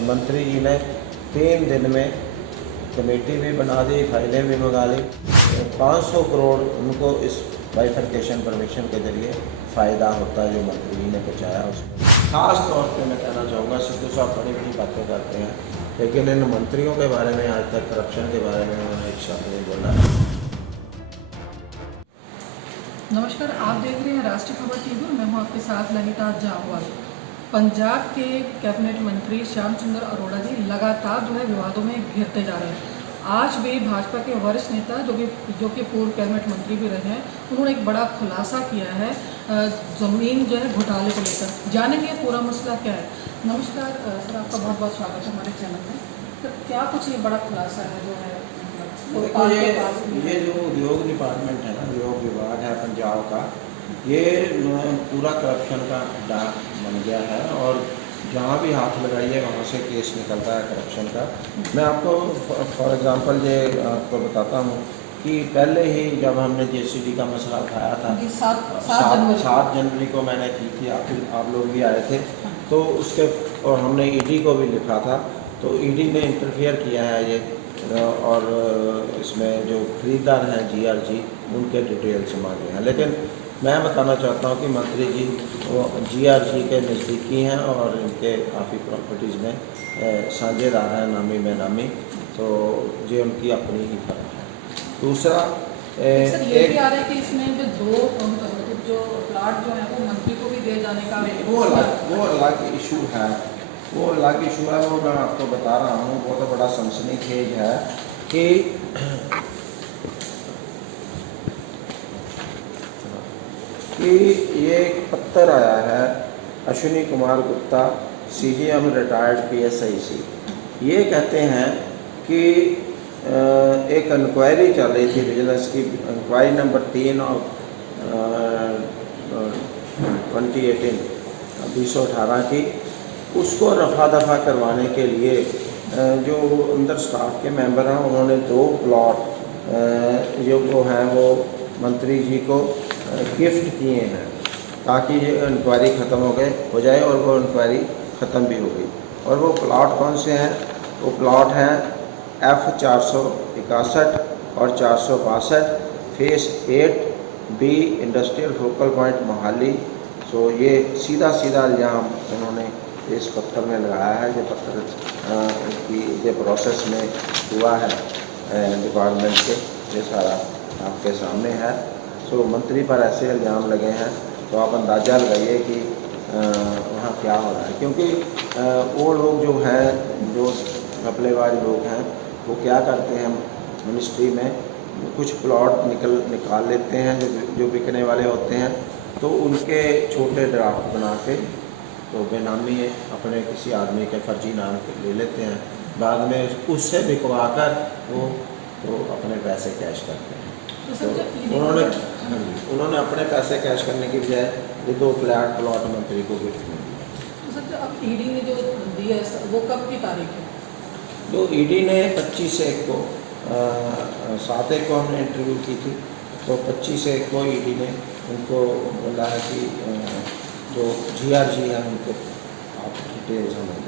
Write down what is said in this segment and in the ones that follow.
और मंत्री जी ने 3 दिन में कमेटी भी बना दी, फाइलें भी मंगा ली। 500 करोड़ उनको इस बाइफरकेशन परमिशन के जरिए फ़ायदा होता है जो मंत्री जी ने पहुँचाया उसमें। ख़ास तौर पे मैं कहना चाहूँगा सिद्धू साहब बड़ी बड़ी बातें करते हैं, लेकिन इन मंत्रियों के बारे में आज तक करप्शन के बारे में उन्होंने एक शब्द नहीं बोला। नमस्कार, आप देख रहे हैं राष्ट्रीय खबर टीवी और मैं हूं आपके साथ ललिता जामवाल। पंजाब के कैबिनेट मंत्री श्याम सुंदर अरोड़ा जी लगातार जो है विवादों में घिरते जा रहे हैं। आज भी भाजपा के वरिष्ठ नेता जो कि पूर्व कैबिनेट मंत्री भी रहे हैं, उन्होंने एक बड़ा खुलासा किया है ज़मीन जो है घोटाले को लेकर। जानेंगे पूरा मसला क्या है। नमस्कार सर, आपका बहुत बहुत स्वागत है हमारे चैनल में। तो क्या कुछ ये बड़ा खुलासा है जो है देखो ये जो उद्योग डिपार्टमेंट है ना, उद्योग विभाग है पंजाब का, ये पूरा करप्शन का अड्डा बन गया है और जहाँ भी हाथ लगाइए वहाँ से केस निकलता है करप्शन का। मैं आपको फॉर एग्जांपल ये आपको बताता हूँ कि पहले ही जब हमने JCD का मसला उठाया था 7 जनवरी को मैंने की थी, आप लोग भी आए थे, तो उसके और हमने ED को भी लिखा था, तो ED ने इंटरफियर किया है ये और इसमें जो खरीदार हैं GRG उनके डिटेल्स मांगे हैं। लेकिन मैं बताना चाहता हूँ कि मंत्री जी वो GRG के नज़दीकी हैं और इनके काफ़ी प्रॉपर्टीज़ में साझेदार हैं, नामी बेनामी, तो ये उनकी अपनी ही फर्म है। दूसरा सर ये भी आ रहा है कि इसमें जो प्लाट जो है वो मंत्री को भी दे जाने का वो अलग इशू है, वो अलग इशू है, वो मैं आपको बता रहा हूँ। बहुत बड़ा सनसनीखेज है कि ये एक पत्र आया है Ashwini Kumar Gupta CGM retired PSIC। ये कहते हैं कि एक इंक्वायरी चल रही थी विजिलेंस की, इंक्वायरी नंबर 3 ऑफ 2018 की, उसको रफा दफा करवाने के लिए जो अंदर स्टाफ के मेंबर हैं उन्होंने 2 प्लॉट जो वो हैं वो मंत्री जी को गिफ्ट किए हैं ताकि ये इंक्वायरी ख़त्म हो जाए और वो इंक्वायरी ख़त्म भी हो गई। और वो प्लॉट कौन से हैं? वो प्लॉट हैं F461 और 462 phase 8B industrial focal point Mohali. So ये सीधा इल्ज़ाम उन्होंने इस पत्र में लगाया है। ये पत्र की ये प्रोसेस में हुआ है डिपार्टमेंट से, ये सारा आपके सामने है। सो मंत्री पर ऐसे इल्ज़ाम लगे हैं तो आप अंदाज़ा लगाइए कि वहाँ क्या हो रहा है, क्योंकि वो लोग जो हैं, जो घपलेबाज लोग हैं, वो क्या करते हैं मिनिस्ट्री में कुछ प्लॉट निकाल लेते हैं जो बिकने वाले होते हैं, तो उनके छोटे ड्राफ्ट बना के तो बेनामी अपने किसी आदमी के फर्जी नाम ले लेते हैं, बाद में उससे बिकवा कर वो तो अपने पैसे कैश करते हैं। तो उन्होंने अपने पैसे कैश करने की बजाय ये 2 प्लॉट मंत्री को गिफ्ट कर दिया। तो सर अब ED ने जो दिया है वो कब की तारीख है? जो ED ने 25/1 को 7/1 को हमने इंटरव्यू की थी, तो 25/1 को ED ने उनको बोला है कि जो GRG है उनको आप डिटेल्स हमें।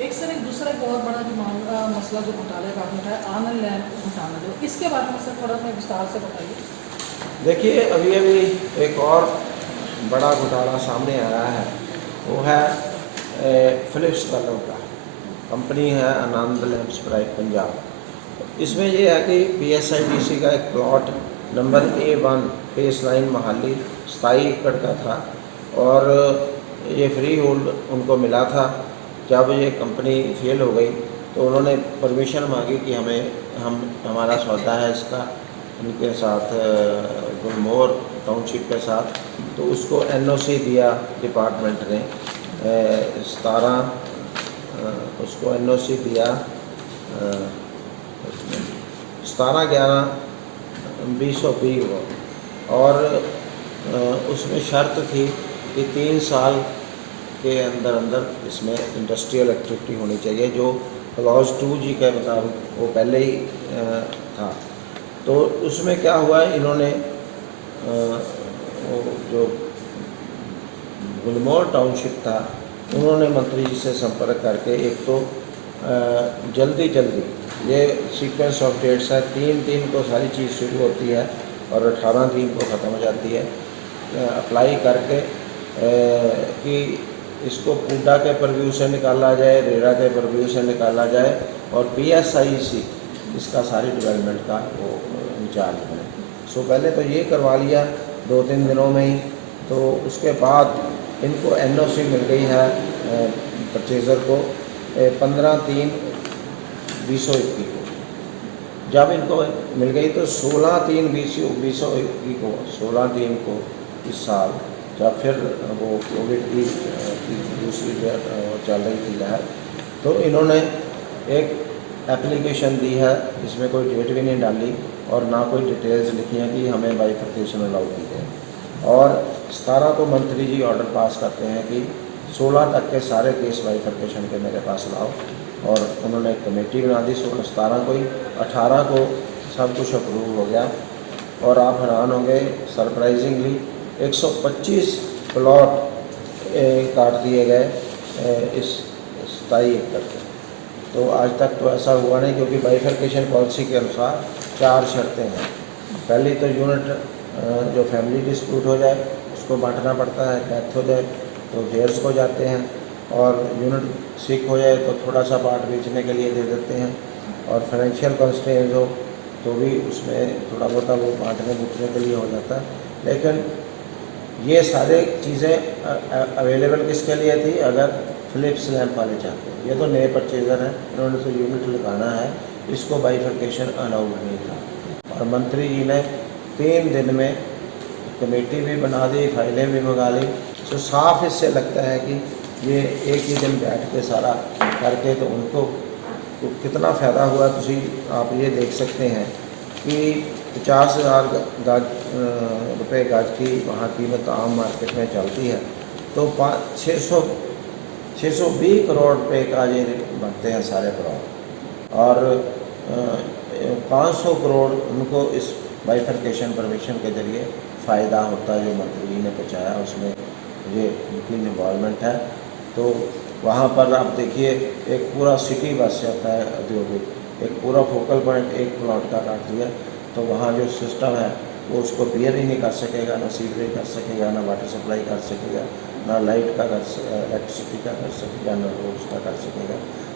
एक दूसरा एक बहुत बड़ा जो मामला मसला जो घोटाले का आपने कहा आनंद लैंड घोटाला, जो इसके बारे में सर थोड़ा सा विस्तार से बताइए। देखिए अभी एक और बड़ा घोटाला सामने आया है, वो है फिलिप्स वालों का, कंपनी है आनंद लैंड्स प्राइवेट पंजाब। इसमें ये है कि PSIDC का एक plot number A1 face 9 Mohali 27 एकड़ का था और ये फ्री होल्ड उनको मिला था। जब ये कंपनी फेल हो गई तो उन्होंने परमिशन मांगी कि हमारा सौदा है इसका उनके साथ गुलमोहर टाउनशिप के साथ, तो उसको NOC दिया डिपार्टमेंट ने 17/11/2020 को, और उसमें शर्त थी कि 3 साल के अंदर इसमें इंडस्ट्रियल एक्टिविटी होनी चाहिए, जो क्लॉज 2G के मुताबिक वो पहले ही था। तो उसमें क्या हुआ है, इन्होंने जो गुलमोहर टाउनशिप था उन्होंने मंत्री जी से संपर्क करके एक तो जल्दी ये सीक्वेंस ऑफ डेट्स है, 3 को सारी चीज़ शुरू होती है और 18 को ख़त्म हो जाती है। अप्लाई करके कि इसको पूडा के परव्यू से निकाला जाए, रेरा के परव्यू से निकाला जाए और PSIC इसका सारी डेवलपमेंट का वो इंचार्ज बने। सो पहले तो ये करवा लिया 2-3 दिनों में ही। तो उसके बाद इनको NOC मिल गई है परचेज़र को 15/3/2021 को। जब इनको मिल गई तो 16/3/2021 को 16/3 को इस साल जब फिर वो कोविड की दूसरी चल रही थी लहर, तो इन्होंने एक एप्लीकेशन दी है, इसमें कोई डेट भी नहीं डाली और ना कोई डिटेल्स लिखी हैं कि हमें बाइफर्केशन अलाउ की है। और 17 को मंत्री जी ऑर्डर पास करते हैं कि 16 तक के सारे केस बाइफर्केशन के मेरे पास लाओ, और उन्होंने एक कमेटी बना दी 17 को ही। 18 को सब कुछ अप्रूव हो गया और आप हैरान होंगे, सरप्राइजिंगली 125 प्लॉट काट दिए गए इस 27 एकड़ के। तो आज तक तो ऐसा हुआ नहीं, क्योंकि बाइफर्केशन पॉलिसी के अनुसार 4 शर्तें हैं। पहली तो यूनिट जो फैमिली डिस्प्यूट हो जाए उसको बांटना पड़ता है, डेथ हो जाए तो हेयर्स को जाते हैं, और यूनिट सिक हो जाए तो थोड़ा सा पार्ट बेचने के लिए दे देते हैं, और फाइनेंशियल कंस्ट्रेंट हो तो भी उसमें थोड़ा बहुत वो बांटने बूटने के लिए हो जाता है। लेकिन ये सारे चीज़ें अवेलेबल किसके लिए थी? अगर फिलिप्स लैंप वाले चाहते हैं। ये तो नए परचेज़र हैं, इन्होंने तो यूनिट लगाना है, इसको बाइफर्केशन अलाउड नहीं था। और मंत्री जी ने 3 दिन में कमेटी भी बना दी, फाइलें भी मंगा ली। तो साफ इससे लगता है कि ये एक ही दिन बैठ के सारा करके तो उनको तो कितना फ़ायदा हुआ। आप ये देख सकते हैं कि 50,000 रुपये गज की वहाँ कीमत आम मार्केट में चलती है, तो 620 करोड़ रुपये का ये बनते हैं सारे प्लॉट, और 500 करोड़ उनको इस बाइफर्केशन परमिशन के जरिए फ़ायदा होता है जो मंत्री जी ने पहुँचाया, उसमें ये उनकी इन्वॉल्वमेंट है। तो वहाँ पर आप देखिए एक पूरा सिटी बस जाता है औद्योगिक, एक पूरा फोकल पॉइंट एक प्लॉट का काट दिया, तो वहाँ जो सिस्टम है वो उसको बियर ही नहीं कर सकेगा, ना सीवरेज कर सकेगा, ना वाटर सप्लाई कर सकेगा, ना लाइट का इलेक्ट्रिसिटी का कर सकेगा, ना रोड्स का कर सकेगा।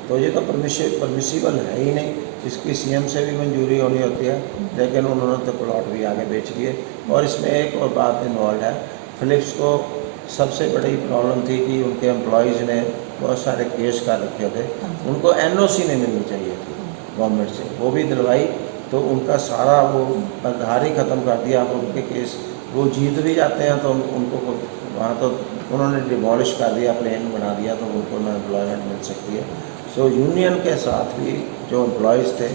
तो ये तो परमिसिबल है ही नहीं, इसकी CM से भी मंजूरी होनी होती है, लेकिन उन्होंने तो प्लॉट भी आगे बेच दिए। और इसमें एक और बात इन्वॉल्व है, फिलिप्स को सबसे बड़ी प्रॉब्लम थी कि उनके एम्प्लॉयज़ ने बहुत सारे केस कर रखे थे, उनको NOC नहीं मिलनी चाहिए थी गवर्नमेंट से, वो भी दिलवाई, तो उनका सारा वो आधार ही ख़त्म कर दिया। अब उनके केस वो जीत भी जाते हैं तो उनको वहाँ तो उन्होंने डिमोलिश कर दिया, प्लेन बना दिया, तो उनको ना एम्प्लॉयमेंट मिल सकती है। सो यूनियन के साथ भी जो एम्प्लॉयज़ थे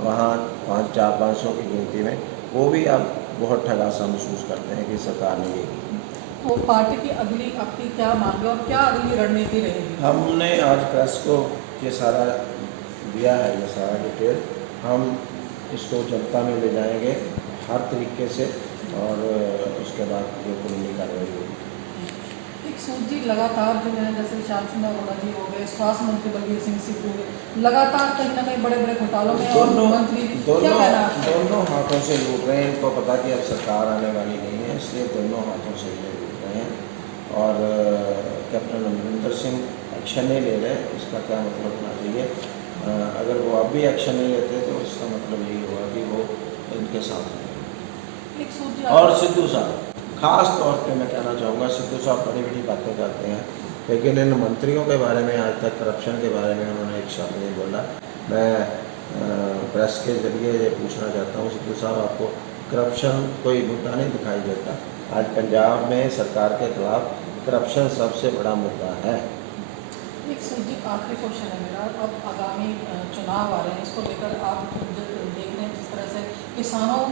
वहाँ 400-500 की गिनती में, वो भी अब बहुत ठगासा महसूस करते हैं कि सरकार ने ये की। तो पार्टी की अगली आपकी क्या मांग है और क्या अगली रणनीति रहेगी? हमने आज प्रेस को ये सारा दिया है, ये सारा डिटेल हम इसको जनता में ले जाएंगे हर तरीके से, और उसके बाद जो कानूनी कार्रवाई होगी। एक सूद जी लगातार जो है, जैसे श्याम सुंदर अरोड़ा जी हो गए, स्वास्थ्य मंत्री बलबीर सिंह सिद्धू लगातार कहीं ना कहीं बड़े बड़े घोटालों में, और मंत्री क्या कहना है? दोनों हाथों से लूट रहे हैं। इनको पता कि अब सरकार आने वाली नहीं है, इसलिए दोनों हाथों से ये लूट रहे हैं। और कैप्टन अमरिंदर सिंह एक्शन नहीं ले रहे, इसका क्या मतलब होना चाहिए? अगर वो अब भी एक्शन नहीं लेते तो इसका मतलब यही होगा कि वो इनके साथ हैं। एक सूद जी और सिद्धू साहब ख़ास तौर पे मैं कहना चाहूँगा, सिद्धू साहब बड़ी बड़ी बातें करते हैं, लेकिन इन मंत्रियों के बारे में आज तक करप्शन के बारे में उन्होंने एक शब्द नहीं बोला। मैं प्रेस के जरिए ये पूछना चाहता हूँ, सिद्धू साहब आपको करप्शन कोई मुद्दा नहीं दिखाई देता? आज पंजाब में सरकार के खिलाफ करप्शन सबसे बड़ा मुद्दा है। एक सूद जी आखिरी क्वेश्चन है मेरा, अब आगामी चुनाव आ रहे हैं, इसको लेकर आप देख रहे हैं जिस तरह से किसानों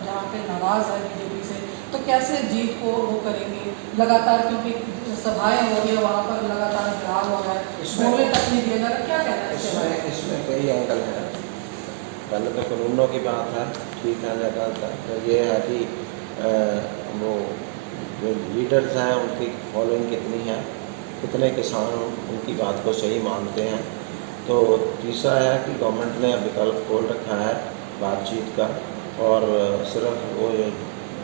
जहाँ पे नाराज़ है BJP से, तो कैसे जीत को वो करेंगे लगातार, क्योंकि सभाएं हो रही है वहाँ पर लगातार घेराव हो रहा है, बोलने तक नहीं दिया जा रहा, क्या कहना है इसमें कई एंगल हैं। पहले तो कानूनों की बात है, ठीक है, जगह तो ये है कि वो जो लीडर्स हैं उनकी फॉलोइंग कितनी है, कितने किसान उनकी बात को सही मानते हैं। तो तीसरा है कि गवर्नमेंट ने विकल्प खोल रखा है बातचीत का, और सिर्फ वो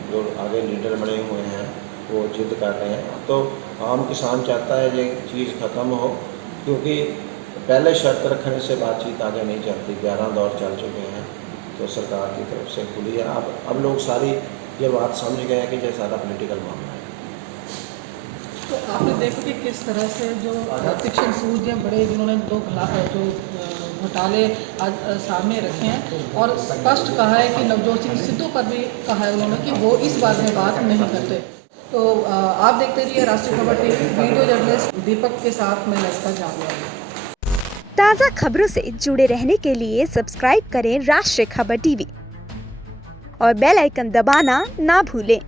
जो आगे लीडर बने हुए हैं वो जिद कर रहे हैं। तो आम किसान चाहता है ये चीज़ ख़त्म हो, क्योंकि पहले शर्त रखने से बातचीत आगे नहीं चलती। 11 दौर चल चुके हैं, तो सरकार की तरफ से खुली है। अब लोग सारी ये बात समझ गए हैं कि ये सारा पॉलिटिकल मामला है। तो आपने देखा कि किस तरह से जो तीक्ष्ण सूद हैं बड़े, जिन्होंने जो घोटाले आज सामने रखे हैं, और स्पष्ट कहा है कि नवजोत सिंह सिद्धू पर भी कहा है उन्होंने कि वो इस बारे में बात नहीं करते। तो आप देखते रहिए राष्ट्रीय खबर टीवी। वीडियो जर्नलिस्ट दीपक के साथ मैं ललिता जामवाल। ताज़ा खबरों से जुड़े रहने के लिए सब्सक्राइब करें राष्ट्रीय खबर टीवी और बेल आइकन दबाना ना भूलें।